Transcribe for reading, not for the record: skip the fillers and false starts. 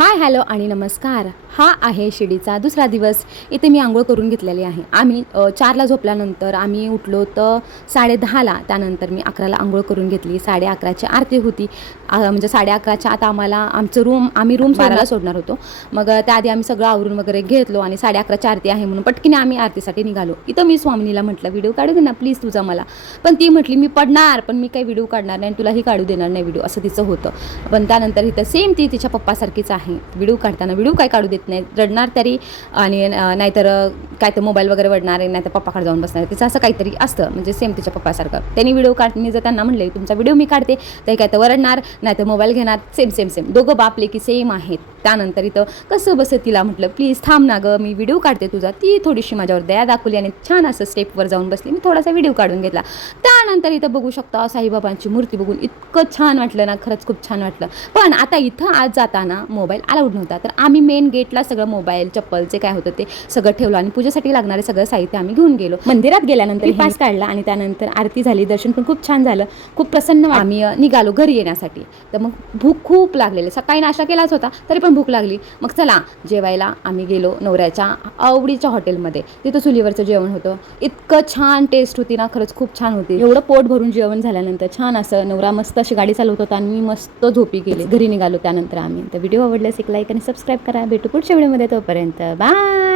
Hi hello आणि नमस्कार. हा आहे शिर्डीचा दुसरा दिवस. इथे मी आंघोळ करून घेतलेली आहे. आम्ही 4ला झोपल्यानंतर आम्ही उठलो तर 10:30ला. त्यानंतर मी 11ला आंघोळ करून घेतली. 11:30ची आरती होती. म्हणजे 11:30च्या आत आम्हाला आम्ही रूम 12ला सोडणार होतो. मग त्याआधी आम्ही सगळं आवरून वगैरे घेतलो आणि 11:30ची आरती आहे म्हणून पटकीने आम्ही आरतीसाठी निघालो. इथं मी स्वामिनीला म्हटलं व्हिडिओ काढू दे ना प्लीज तुझा मला. पण ती म्हटली मी पडणार पण मी काही व्हिडिओ काढणार नाही, तुलाही काढू देणार नाही व्हिडिओ, असं तिचं होतं. पण त्यानंतर इथं सेम ती तिच्या पप्पासारखीच आहे. व्हिडिओ काढताना व्हिडिओ काय काढू देत नाही, रडणार तरी आणि नाहीतर काय तर मोबाईल वगैरे वडणार आहे, नाहीतर पप्पाकडे जाऊन बसणार. तिचं असं काहीतरी असतं, म्हणजे सेम तिच्या पप्पासारखं. त्यांनी व्हिडिओ काढणे जर त्यांना म्हणले तुमचा व्हिडिओ मी काढते ते काय तर वरडणार, नाहीतर मोबाईल घेणार. सेम दोघं बापले की सेम आहेत. त्यानंतर इथं कसं बसं तिला म्हटलं प्लीज थांब ना गं, मी व्हिडिओ काढते तुझा. ती थोडीशी माझ्यावर दया दाखवली आणि छान असं स्टेपवर जाऊन बसली. मी थोडासा व्हिडिओ काढून घेतला. त्यानंतर इथं बघू शकता साईबाबांची मूर्ती बघून इतकं छान वाटलं ना, खरंच खूप छान वाटलं. पण आता इथं आज जाताना मोबाईल अलाउड नव्हता, तर आम्ही मेन गेटला सगळं मोबाईल चप्पल जे काय होतं ते सगळं ठेवलं आणि पूजेसाठी लागणारे सगळं साहित्य आम्ही घेऊन गेलो. मंदिरात गेल्यानंतर पास काढला आणि त्यानंतर आरती झाली, दर्शन पण खूप छान झालं, खूप प्रसन्न. आम्ही निघालो घरी येण्यासाठी. तर मग भूक खूप लागलेली, सकाळी नाश्ता केलाच होता तरी पण भूक लागली. मग चला जेवायला आम्ही गेलो नवऱ्याच्या आवडीच्या हॉटेलमध्ये. तिथं चुलीवरचं जेवण होतं, इतकं छान टेस्ट होती ना, खरंच खूप छान होती. एवढं पोट भरून जेवण झाल्यानंतर छान असं नवरा मस्त अशी गाडी चालवत होता आणि मी मस्त झोपी गेले. घरी निघालो त्यानंतर आम्ही. तर व्हिडिओ आवडल्यास एक लाईक आणि सबस्क्राईब करा. भेटू पुढच्या व्हिडिओमध्ये, तोपर्यंत बाय.